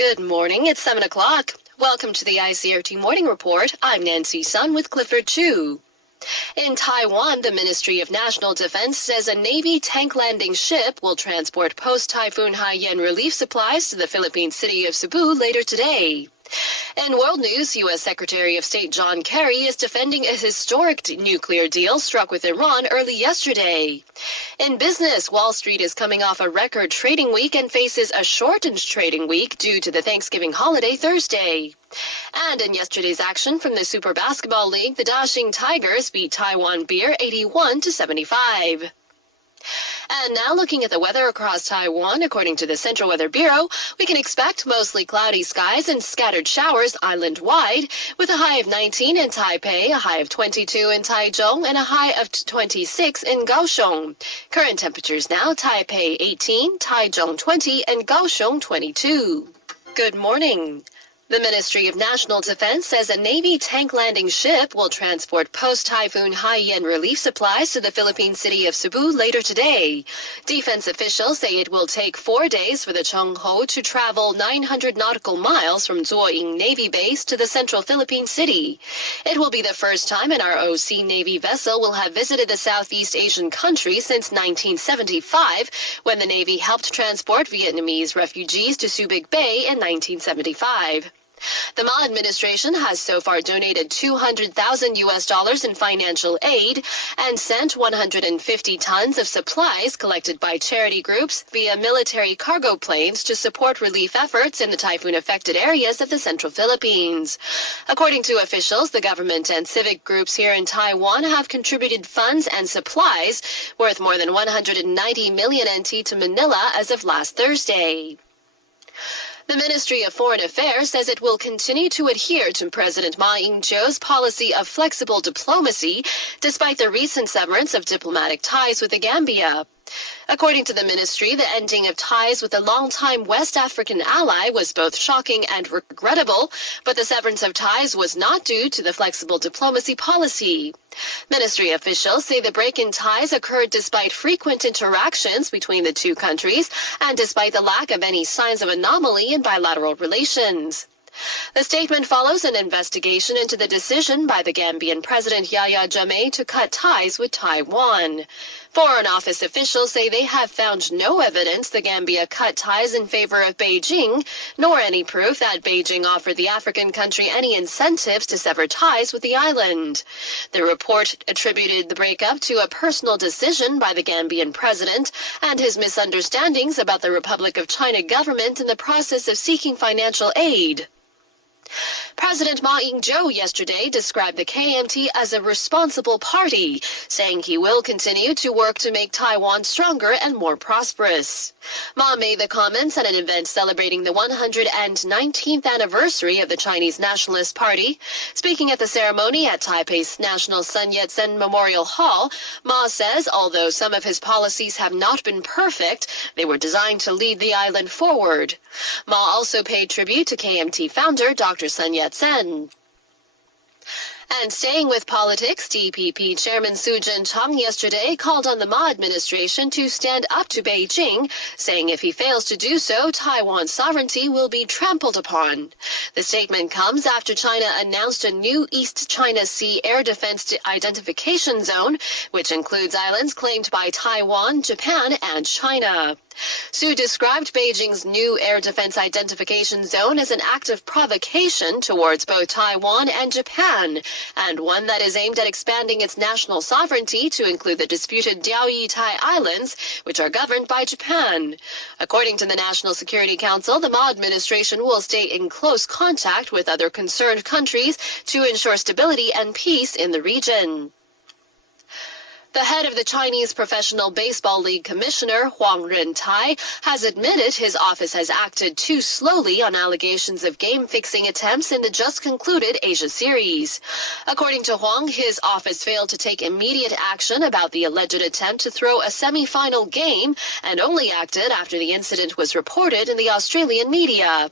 Good morning. It's 7 o'clock. Welcome to the ICRT Morning Report. I'm Nancy Sun with Clifford Chu. In Taiwan, the Ministry of National Defense says a Navy tank landing ship will transport post-Typhoon Haiyan relief supplies to the Philippine city of Cebu later today. In world news, U.S. Secretary of State John Kerry is defending a historic nuclear deal struck with Iran early yesterday. In business, Wall Street is coming off a record trading week and faces a shortened trading week due to the Thanksgiving holiday Thursday. And in yesterday's action from the Super Basketball League, the Dashing Tigers beat Taiwan Beer 81-75. And now looking at the weather across Taiwan, according to the Central Weather Bureau, we can expect mostly cloudy skies and scattered showers island-wide, with a high of 19 in Taipei, a high of 22 in Taichung, and a high of 26 in Kaohsiung. Current temperatures now, Taipei 18, Taichung 20, and Kaohsiung 22. Good morning. The Ministry of National Defense says a Navy tank landing ship will transport post-Typhoon Haiyan relief supplies to the Philippine city of Cebu later today. Defense officials say it will take 4 days for the Chongho to travel 900 nautical miles from Zuoying Navy Base to the central Philippine city. It will be the first time an ROC Navy vessel will have visited the Southeast Asian country since 1975, when the Navy helped transport Vietnamese refugees to Subic Bay in 1975. The Ma administration has so far donated $200,000 in financial aid and sent 150 tons of supplies collected by charity groups via military cargo planes to support relief efforts in the typhoon-affected areas of the central Philippines. According to officials, the government and civic groups here in Taiwan have contributed funds and supplies worth more than 190 million NT to Manila as of last Thursday. The Ministry of Foreign Affairs says it will continue to adhere to President Ma Ying-jeou's policy of flexible diplomacy despite the recent severance of diplomatic ties with the Gambia. According to the ministry, the ending of ties with a longtime West African ally was both shocking and regrettable, but the severance of ties was not due to the flexible diplomacy policy. Ministry officials say the break in ties occurred despite frequent interactions between the two countries and despite the lack of any signs of anomaly in bilateral relations. The statement follows an investigation into the decision by the Gambian President Yahya Jammeh to cut ties with Taiwan. Foreign Office officials say they have found no evidence the Gambia cut ties in favor of Beijing, nor any proof that Beijing offered the African country any incentives to sever ties with the island. The report attributed the breakup to a personal decision by the Gambian president and his misunderstandings about the Republic of China government in the process of seeking financial aid. President Ma Ying-jeou yesterday described the KMT as a responsible party, saying he will continue to work to make Taiwan stronger and more prosperous. Ma made the comments at an event celebrating the 119th anniversary of the Chinese Nationalist Party. Speaking at the ceremony at Taipei's National Sun Yat-sen Memorial Hall, Ma says although some of his policies have not been perfect, they were designed to lead the island forward. Ma also paid tribute to KMT founder Dr. Sun Yat-sen. And staying with politics, DPP Chairman Su Jin-chang yesterday called on the Ma administration to stand up to Beijing, saying if he fails to do so, Taiwan's sovereignty will be trampled upon. The statement comes after China announced a new East China Sea air defense identification zone, which includes islands claimed by Taiwan, Japan, and China. Su described Beijing's new air defense identification zone as an act of provocation towards both Taiwan and Japan, and one that is aimed at expanding its national sovereignty to include the disputed Diaoyutai Islands, which are governed by Japan. According to the National Security Council, the Ma administration will stay in close contact with other concerned countries to ensure stability and peace in the region. The head of the Chinese Professional Baseball League Commissioner, Huang Rentai, has admitted his office has acted too slowly on allegations of game-fixing attempts in the just-concluded Asia Series. According to Huang, his office failed to take immediate action about the alleged attempt to throw a semi-final game and only acted after the incident was reported in the Australian media.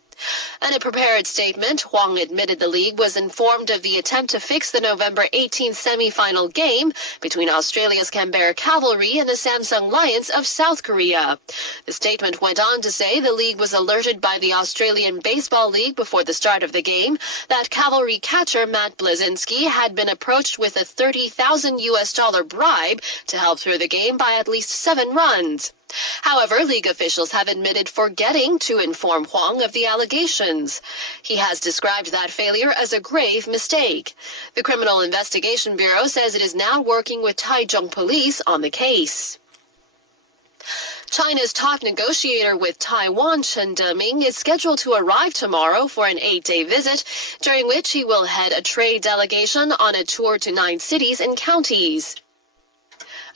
In a prepared statement, Huang admitted the league was informed of the attempt to fix the November 18th semi-final game between Australia's Canberra Cavalry and the Samsung Lions of South Korea. The statement went on to say the league was alerted by the Australian Baseball League before the start of the game that Cavalry catcher Matt Blazinski had been approached with a $30,000 bribe to help through the game by at least 7 runs. However, league officials have admitted forgetting to inform Huang of the allegations. He has described that failure as a grave mistake. The Criminal Investigation Bureau says it is now working with Taichung police on the case. China's top negotiator with Taiwan, Chen Deming, is scheduled to arrive tomorrow for an 8-day visit, during which he will head a trade delegation on a tour to 9 cities and counties.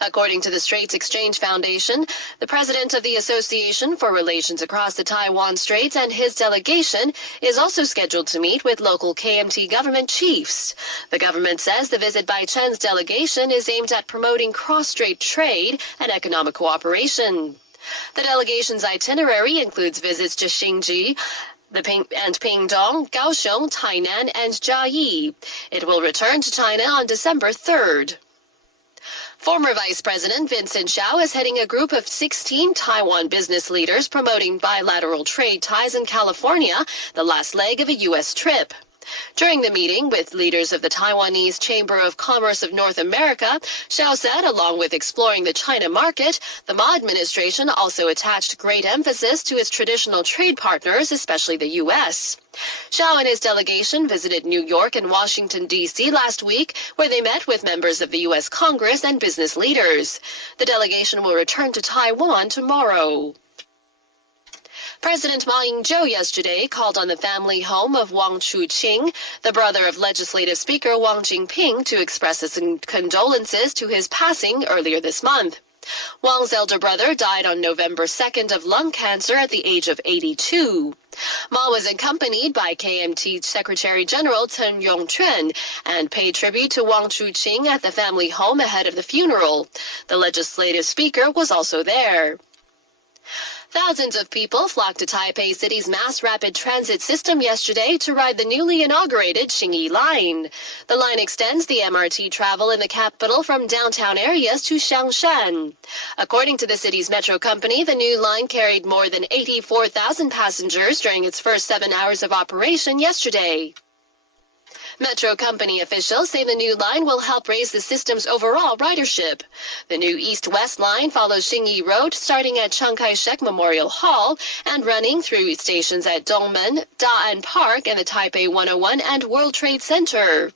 According to the Straits Exchange Foundation, the president of the Association for Relations Across the Taiwan Straits and his delegation is also scheduled to meet with local KMT government chiefs. The government says the visit by Chen's delegation is aimed at promoting cross-strait trade and economic cooperation. The delegation's itinerary includes visits to Xinji, and Pingdong, Kaohsiung, Tainan, and Jiayi. It will return to China on December 3rd. Former Vice President Vincent Hsiao is heading a group of 16 Taiwan business leaders promoting bilateral trade ties in California, the last leg of a U.S. trip. During the meeting with leaders of the Taiwanese Chamber of Commerce of North America, Hsiao said, along with exploring the China market, the Ma administration also attached great emphasis to its traditional trade partners, especially the U.S. Hsiao and his delegation visited New York and Washington, D.C. last week, where they met with members of the U.S. Congress and business leaders. The delegation will return to Taiwan tomorrow. President Ma Ying-jeou yesterday called on the family home of Wang Chu-ching, the brother of Legislative Speaker Wang Jingping, to express his condolences to his passing earlier this month. Wang's elder brother died on November 2nd of lung cancer at the age of 82. Ma was accompanied by KMT Secretary General Chen Yong-chuen and paid tribute to Wang Chu-ching at the family home ahead of the funeral. The Legislative Speaker was also there. Thousands of people flocked to Taipei City's mass rapid transit system yesterday to ride the newly inaugurated Xingyi Line. The line extends the MRT travel in the capital from downtown areas to Xiangshan. According to the city's metro company, the new line carried more than 84,000 passengers during its first 7 hours of operation yesterday. Metro company officials say the new line will help raise the system's overall ridership. The new east-west line follows Xingyi Road starting at Chiang Kai-shek Memorial Hall and running through stations at Dongmen, Da'an Park, and the Taipei 101 and World Trade Center.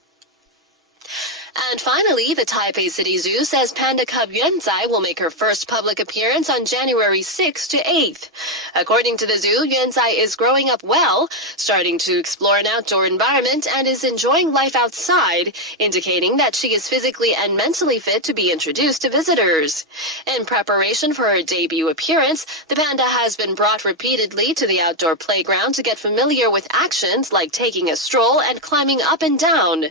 And finally, the Taipei City Zoo says panda cub Yuanzai will make her first public appearance on January 6th to 8th. According to the zoo, Yuanzai is growing up well, starting to explore an outdoor environment, and is enjoying life outside, indicating that she is physically and mentally fit to be introduced to visitors. In preparation for her debut appearance, the panda has been brought repeatedly to the outdoor playground to get familiar with actions like taking a stroll and climbing up and down.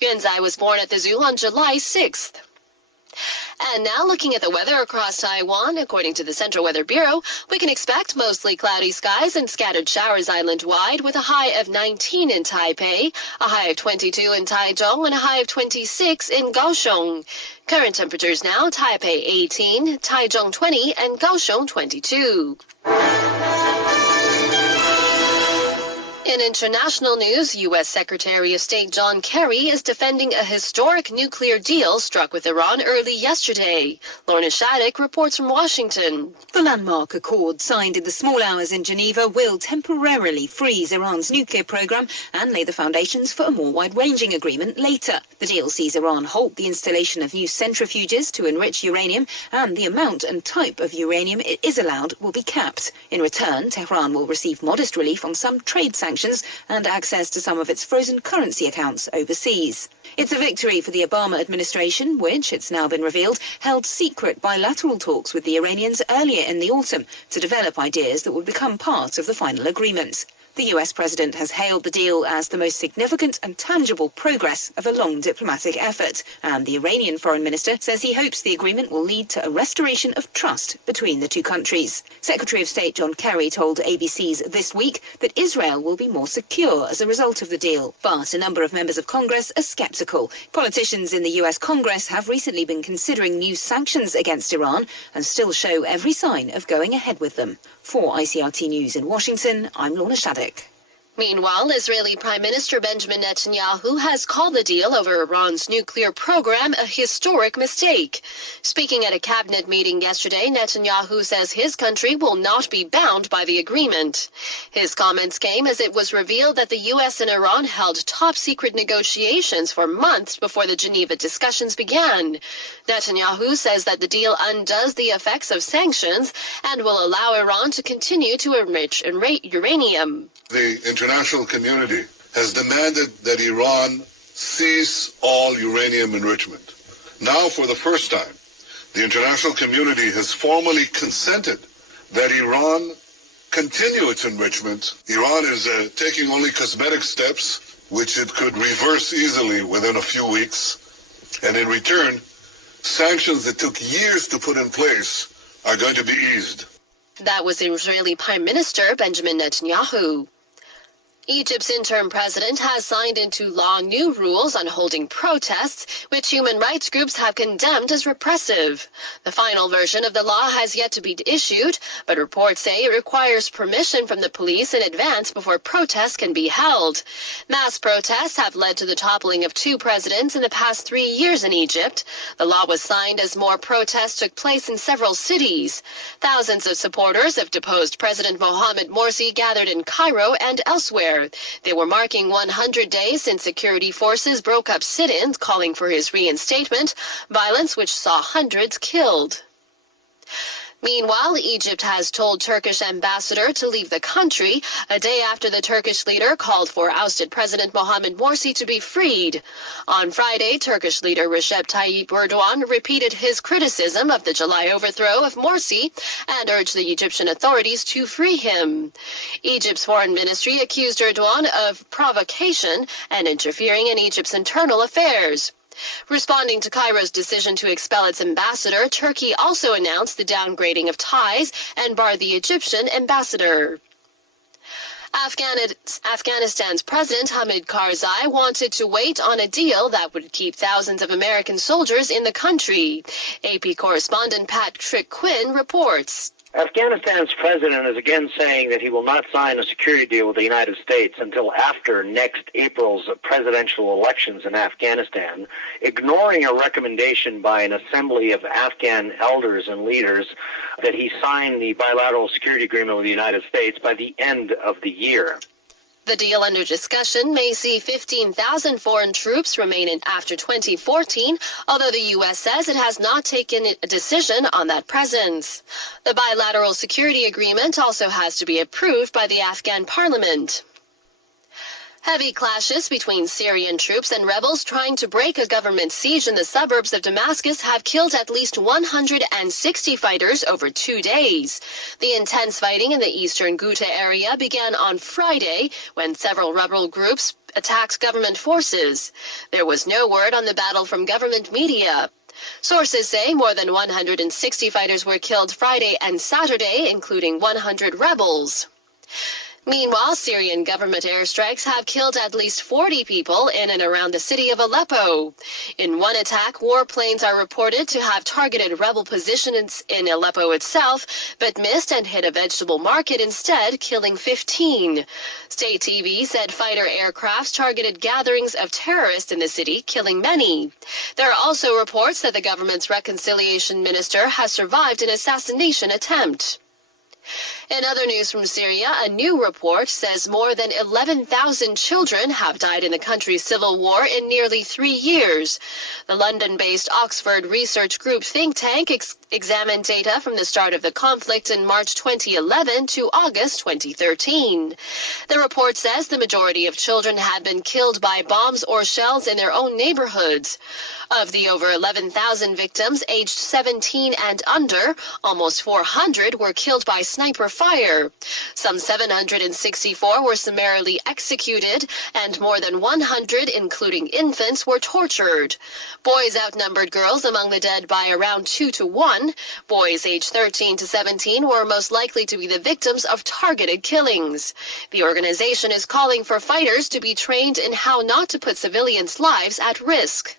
Yuanzai was born at the zoo on July 6th. And now looking at the weather across Taiwan, according to the Central Weather Bureau, we can expect mostly cloudy skies and scattered showers island-wide with a high of 19 in Taipei, a high of 22 in Taichung, and a high of 26 in Kaohsiung. Current temperatures now, Taipei 18, Taichung 20, and Kaohsiung 22. In international news, U.S. Secretary of State John Kerry is defending a historic nuclear deal struck with Iran early yesterday. Lorna Shattuck reports from Washington. The landmark accord signed in the small hours in Geneva will temporarily freeze Iran's nuclear program and lay the foundations for a more wide-ranging agreement later. The deal sees Iran halt the installation of new centrifuges to enrich uranium, and the amount and type of uranium it is allowed will be capped. In return, Tehran will receive modest relief on some trade sanctions and access to some of its frozen currency accounts overseas. It's a victory for the Obama administration, which, it's now been revealed, held secret bilateral talks with the Iranians earlier in the autumn to develop ideas that would become part of the final agreement. The US president has hailed the deal as the most significant and tangible progress of a long diplomatic effort, and the Iranian foreign minister says he hopes the agreement will lead to a restoration of trust between the two countries. Secretary of State John Kerry told ABC's This Week that Israel will be more secure as a result of the deal, but a number of members of Congress are sceptical. Politicians in the US Congress have recently been considering new sanctions against Iran and still show every sign of going ahead with them. For ICRT News in Washington, I'm Lorna Shattuck. Meanwhile, Israeli Prime Minister Benjamin Netanyahu has called the deal over Iran's nuclear program a historic mistake. Speaking at a cabinet meeting yesterday, Netanyahu says his country will not be bound by the agreement. His comments came as it was revealed that the U.S. and Iran held top-secret negotiations for months before the Geneva discussions began. Netanyahu says that the deal undoes the effects of sanctions and will allow Iran to continue to enrich uranium. The international community has demanded that Iran cease all uranium enrichment. Now, for the first time, the international community has formally consented that Iran continue its enrichment. Iran is taking only cosmetic steps, which it could reverse easily within a few weeks. And in return, sanctions that took years to put in place are going to be eased. That was Israeli Prime Minister Benjamin Netanyahu. Egypt's interim president has signed into law new rules on holding protests, which human rights groups have condemned as repressive. The final version of the law has yet to be issued, but reports say it requires permission from the police in advance before protests can be held. Mass protests have led to the toppling of 2 presidents in the past 3 years in Egypt. The law was signed as more protests took place in several cities. Thousands of supporters of deposed President Mohamed Morsi gathered in Cairo and elsewhere. They were marking 100 days since security forces broke up sit-ins calling for his reinstatement, violence which saw hundreds killed. Meanwhile, Egypt has told Turkish ambassador to leave the country a day after the Turkish leader called for ousted President Mohamed Morsi to be freed. On Friday, Turkish leader Recep Tayyip Erdogan repeated his criticism of the July overthrow of Morsi and urged the Egyptian authorities to free him. Egypt's foreign ministry accused Erdogan of provocation and interfering in Egypt's internal affairs. Responding to Cairo's decision to expel its ambassador, Turkey also announced the downgrading of ties and barred the Egyptian ambassador. Afghanistan's President Hamid Karzai wanted to wait on a deal that would keep thousands of American soldiers in the country. AP correspondent Patrick Quinn reports. Afghanistan's president is again saying that he will not sign a security deal with the United States until after next April's presidential elections in Afghanistan, ignoring a recommendation by an assembly of Afghan elders and leaders that he sign the bilateral security agreement with the United States by the end of the year. The deal under discussion may see 15,000 foreign troops remain in after 2014, although the U.S. says it has not taken a decision on that presence. The bilateral security agreement also has to be approved by the Afghan parliament. Heavy clashes between Syrian troops and rebels trying to break a government siege in the suburbs of Damascus have killed at least 160 fighters over 2 days. The intense fighting in the eastern Ghouta area began on Friday when several rebel groups attacked government forces. There was no word on the battle from government media. Sources say more than 160 fighters were killed Friday and Saturday, including 100 rebels. Meanwhile, Syrian government airstrikes have killed at least 40 people in and around the city of Aleppo. In one attack, warplanes are reported to have targeted rebel positions in Aleppo itself, but missed and hit a vegetable market instead, killing 15. State TV said fighter aircrafts targeted gatherings of terrorists in the city, killing many. There are also reports that the government's reconciliation minister has survived an assassination attempt. In other news from Syria, a new report says more than 11,000 children have died in the country's civil war in nearly 3 years. The London-based Oxford Research Group think tank examined data from the start of the conflict in March 2011 to August 2013. The report says the majority of children had been killed by bombs or shells in their own neighborhoods. Of the over 11,000 victims aged 17 and under, almost 400 were killed by sniper fire. Some 764 were summarily executed, and more than 100, including infants, were tortured. Boys outnumbered girls among the dead by around 2 to 1. Boys aged 13 to 17 were most likely to be the victims of targeted killings. The organization is calling for fighters to be trained in how not to put civilians' lives at risk.